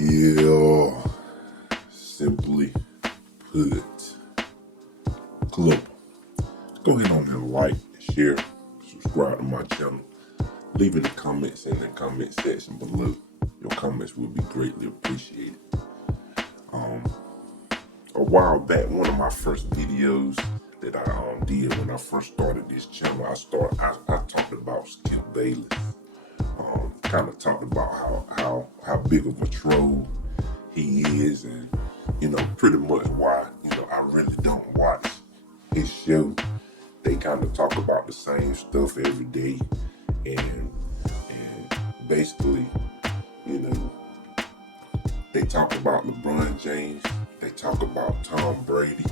Yeah, simply put, club. Go ahead on and like, share, subscribe to my channel. Leave in the comments in the comment section below. Your comments will be greatly appreciated. A while back, one of my first videos that I did when I first started this channel, I talked about Skip Bayless. Kind of talked about how big of a troll he is, and pretty much why I really don't watch his show. They kind of talk about the same stuff every day, and basically, they talk about LeBron James, they talk about Tom Brady,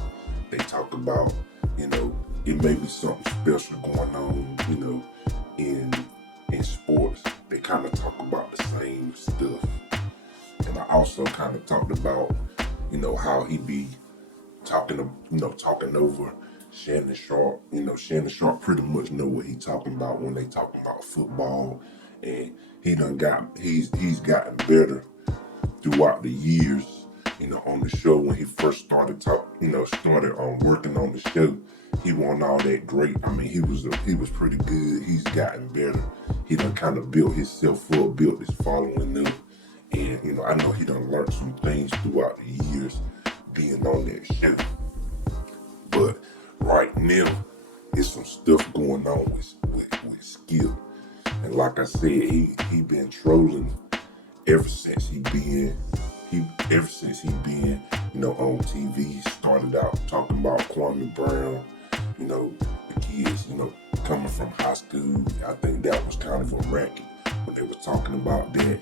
they talk about it may be something special going on in sports. They kind of talk about the same stuff. And I also kind of talked about, how he be talking over Shannon Sharpe. Shannon Sharpe pretty much know what he talking about when they talking about football. And he's gotten better throughout the years, on the show. When he first started working on the show, he wasn't all that great. I mean, he was pretty good. He's gotten better. He done kind of built himself up, built his following up. And, I know he done learned some things throughout the years being on that show. But right now, there's some stuff going on with Skip. And like I said, he been trolling ever since he been on TV. He started out talking about Kwame Brown, the kids, coming from high school. I think that was kind of a racket when they were talking about that.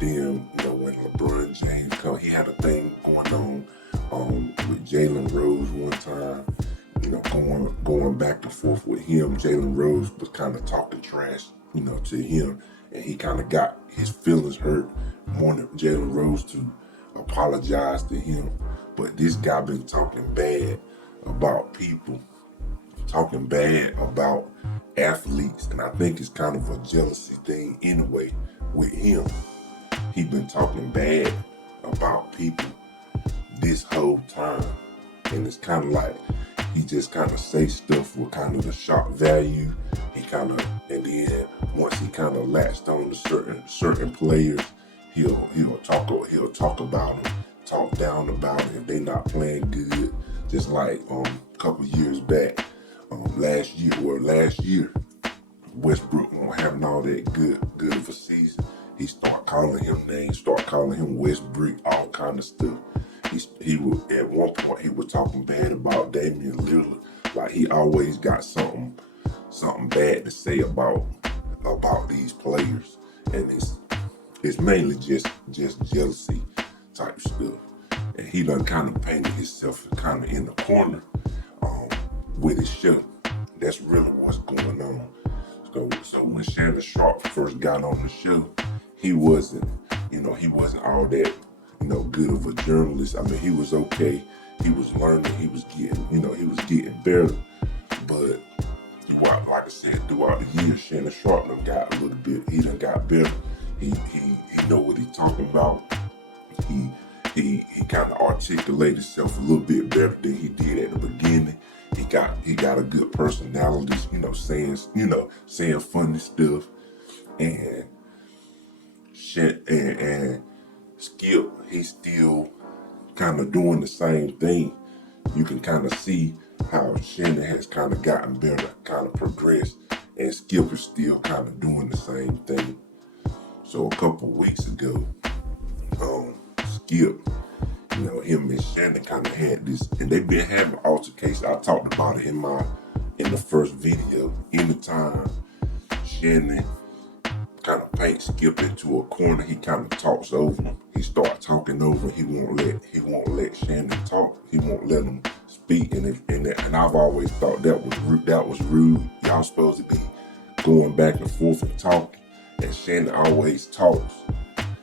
Then, when LeBron James come, he had a thing going on with Jalen Rose one time, going back and forth with him. Jalen Rose was kind of talking trash, to him, and he kind of got his feelings hurt, wanted Jalen Rose to apologize to him. But this guy been talking bad about people, talking bad about athletes, and I think it's kind of a jealousy thing anyway with him. He been talking bad about people this whole time, and it's kind of like he just kind of say stuff with kind of the shock value. And then once he kind of latched on to certain players, he'll talk about them, talk down about them if they not playing good. Just like a couple years back, last year, Westbrook won't having all that good of a season. He start calling him names, start calling him Westbrook, all kind of stuff. He was at one point he was talking bad about Damian Lillard, like he always got something bad to say about these players, and it's mainly just jealousy type stuff. And he done kind of painted himself kind of in the corner with his show. That's really what's going on. So when Shannon Sharpe first got on the show, he wasn't all that, good of a journalist. I mean, he was okay. He was learning. He was getting better. But like I said, throughout the years, Shannon Sharpe done got a little bit. He done got better. He know what he's talking about. He kind of articulated himself a little bit better than he did at the beginning. He got a good personality, saying funny stuff, and shit. And Skip, he's still kind of doing the same thing. You can kind of see how Shannon has kind of gotten better, kind of progressed, and Skip is still kind of doing the same thing. So a couple of weeks ago, Skip, him and Shannon kind of had this, and they've been having altercations. I talked about it in the first video. Anytime Shannon kind of paints Skip into a corner, he kind of talks over him. He starts talking over him. He won't let Shannon talk. He won't let him speak. And I've always thought that was rude. Y'all supposed to be going back and forth and talking. And Shannon always talks,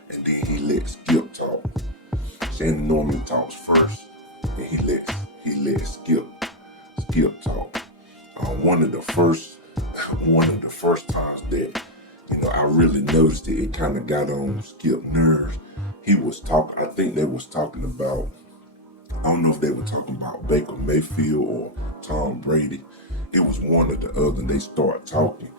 and then he lets Skip talk. Shannon normally talks first, and he lets Skip talk. One of the first times that I really noticed it kind of got on Skip's nerves. he was talking, I think they was talking about, I don't know if they were talking about Baker Mayfield or Tom Brady. It was one or the other, and they start talking,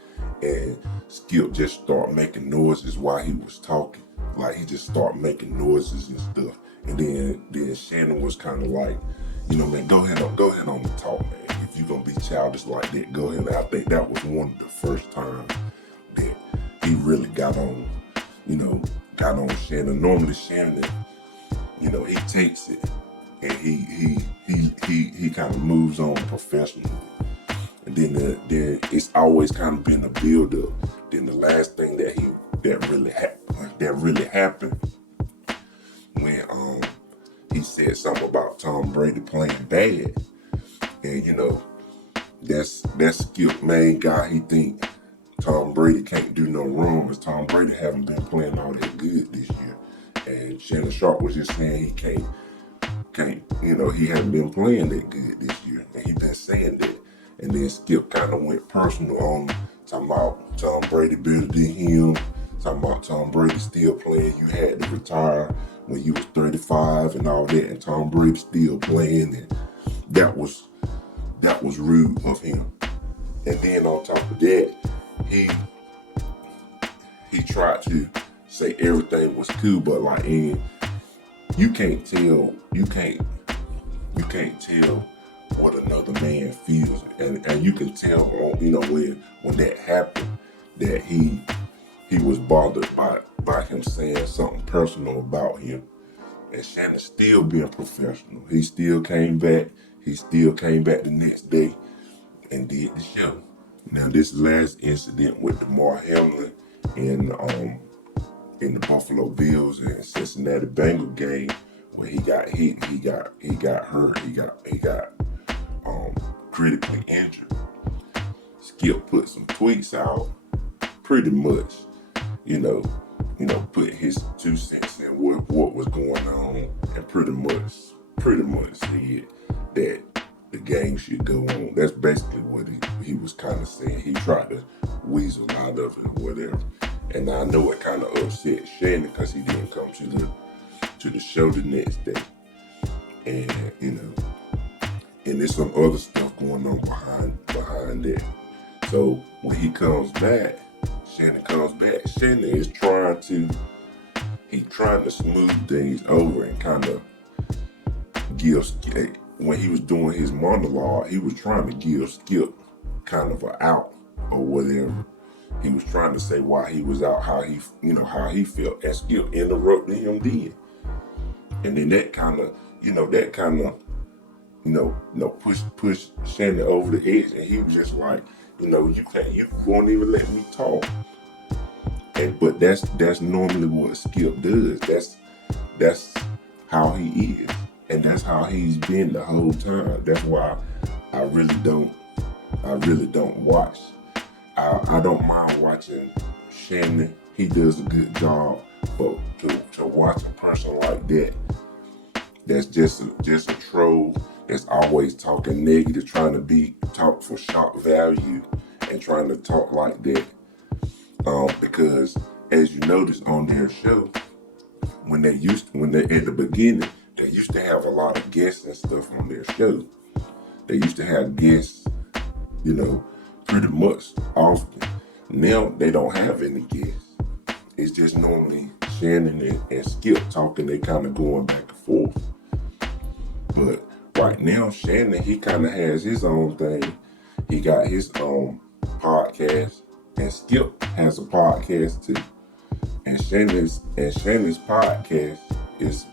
and Skip just start making noises while he was talking. Like, he just start making noises and stuff. And then Shannon was kind of like, man, go ahead on and talk, man. If you're gonna be childish like that, go ahead. And I think that was one of the first times that he really got on Shannon. Normally Shannon, he takes it and he kind of moves on professionally. And then it's always kind of been a build up. Then the last thing that really happened when he said something about Tom Brady playing bad. And that's Skip main guy. He think Tom Brady can't do no wrong, because Tom Brady haven't been playing all that good this year. And Shannon Sharpe was just saying he can't, he hasn't been playing that good this year. And he been saying that. And then Skip kind of went personal on him, talking about Tom Brady better than him, talking about Tom Brady still playing. You had to retire when you was 35 and all that, and Tom Brady still playing, and that was rude of him. And then on top of that, he tried to say everything was cool, but like, you can't tell what another man feels, and you can tell when that happened that he was bothered by him saying something personal about him. And Shannon still being professional. He still came back. He still came back the next day and did the show. Now, this last incident with Damar Hamlin in the Buffalo Bills and Cincinnati Bengals game, where he got hit, he got hurt, he got critically injured. Skip put some tweets out, pretty much, put his 2 cents in what was going on, and pretty much said that the game should go on. That's basically what he was kind of saying. He tried to weasel out of it or whatever. And I know it kind of upset Shannon because he didn't come to the show the next day. And and there's some other stuff going on behind that. So when he comes back, Shannon is trying to smooth things over and kind of give, when he was doing his monologue, he was trying to give Skip kind of an out or whatever. He was trying to say why he was out, how he felt, and Skip interrupted him then. And then that kind of push Shannon over the edge, and he was just like, you won't even let me talk. But that's normally what Skip does. That's how he is, and that's how he's been the whole time. That's why I really don't watch. I don't mind watching Shannon. He does a good job, but to watch a person like that, that's just a troll, that's always talking negative, trying to talk for shock value and trying to talk like that. Because as you notice on their show, when they at the beginning, they used to have a lot of guests and stuff on their show. They used to have guests, pretty much often. Now they don't have any guests. It's just normally Shannon and Skip talking. They kind of going back and forth. But right now, Shannon, he kind of has his own thing. He got his own podcast, and Skip has a podcast too. And Shannon's podcast is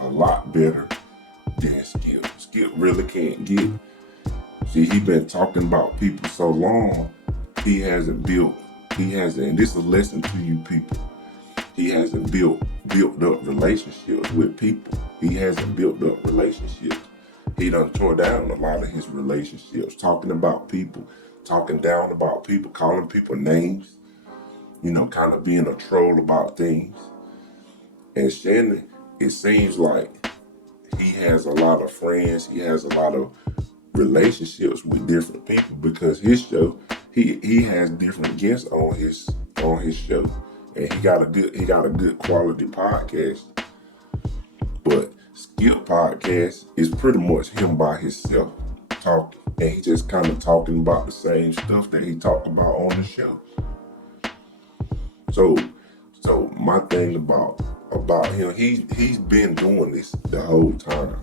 a lot better than Skip. Skip really can't get it. See, he been talking about people so long, he hasn't, and this is a lesson to you people. He hasn't built up relationships with people. He hasn't built up relationships. He done tore down a lot of his relationships, talking about people, talking down about people, calling people names, kind of being a troll about things. And Shannon, it seems like he has a lot of friends. He has a lot of relationships with different people, because his show, he has different guests on his show, and he got a good quality podcast. Skip podcast is pretty much him by himself talking, and he just kind of talking about the same stuff that he talked about on the show. So my thing about him, he's been doing this the whole time,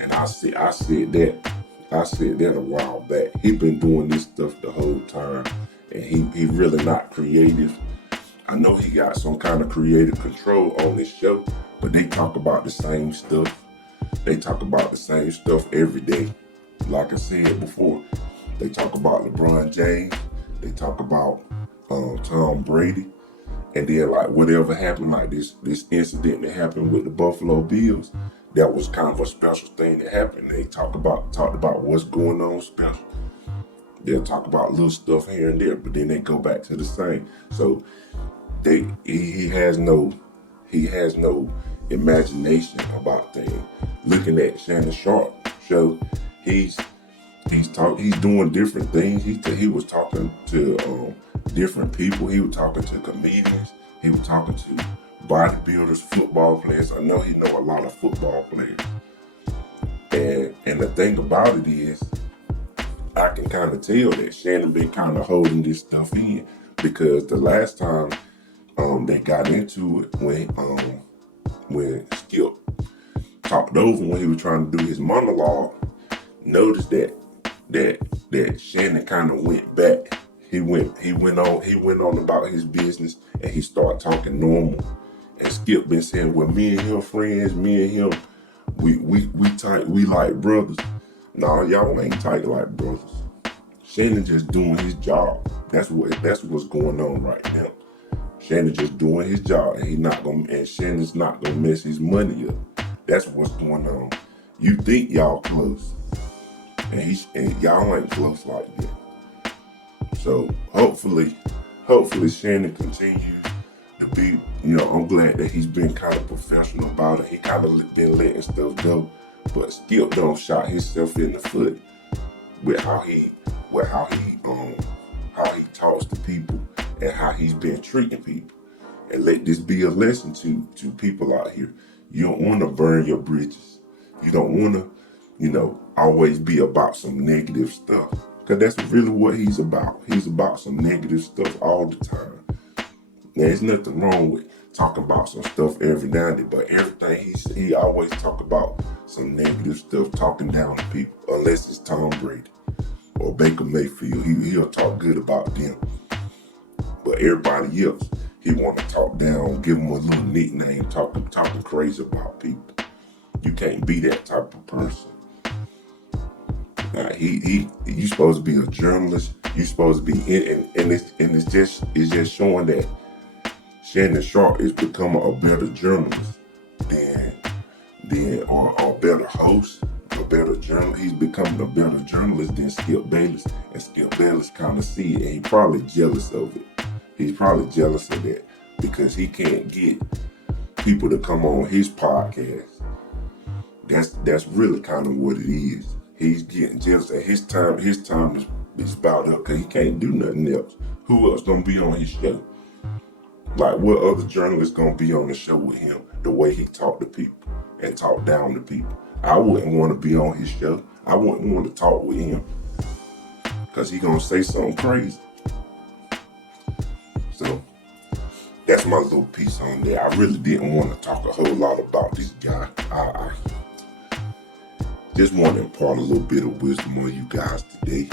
and I said that a while back. He been doing this stuff the whole time, and he really not creative. I know he got some kind of creative control on this show, but they talk about the same stuff. They talk about the same stuff every day. Like I said before, they talk about LeBron James. They talk about Tom Brady. And then like whatever happened, like this incident that happened with the Buffalo Bills, that was kind of a special thing that happened. They talked about what's going on special. They'll talk about little stuff here and there, but then they go back to the same. So he has no imagination about things. Looking at Shannon Sharpe show, he's doing different things. He was talking to different people. He was talking to comedians. He was talking to bodybuilders, football players. I know he know a lot of football players. And the thing about it is, I can kind of tell that Shannon been kind of holding this stuff in, because the last time they got into it, when Skip talked over when he was trying to do his monologue, noticed that Shannon kind of went back. He went on about his business, and he started talking normal. And Skip been saying, well, me and him friends, me and him, we tight, we like brothers. No, y'all ain't tight like brothers. Shannon just doing his job. That's what's going on right now. Shannon just doing his job, and Shannon's not gonna mess his money up. That's what's going on. You think y'all close, and y'all ain't close like that. So hopefully Shannon continues to be, I'm glad that he's been kind of professional about it. He kind of been letting stuff go, but Skip don't shot himself in the foot with how he talks to people and how he's been treating people. And let this be a lesson to people out here. You don't want to burn your bridges. You don't want to, always be about some negative stuff. Because that's really what he's about. He's about some negative stuff all the time. Now, there's nothing wrong with talking about some stuff every now and then, but everything he always talk about some negative stuff, talking down to people, unless it's Tom Brady or Baker Mayfield. He'll talk good about them. But everybody else, he want to talk down, give them a little nickname, talking crazy about people. You can't be that type of person. Now, you supposed to be a journalist. You supposed to be it's just showing that Shannon Sharpe is becoming a better journalist than or a better host, a better journalist. He's becoming a better journalist than Skip Bayless, and Skip Bayless kind of see it, and he's probably jealous of it. He's probably jealous of that because he can't get people to come on his podcast. That's really kind of what it is. He's getting jealous, and his time is about up because he can't do nothing else. Who else gonna be on his show? Like, what other journalist gonna be on the show with him? The way he talk to people and talk down to people. I wouldn't want to be on his show. I wouldn't want to talk with him because he gonna say something crazy. So that's my little piece on there. I really didn't want to talk a whole lot about this guy. I just want to impart a little bit of wisdom on you guys today.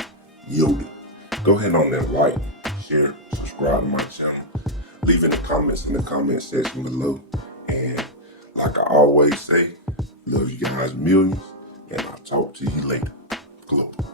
Yoda. Go ahead on that like, share, subscribe to my channel. Leave in the comments in the comment section below. And like I always say, love you guys millions, and I'll talk to you later. Global.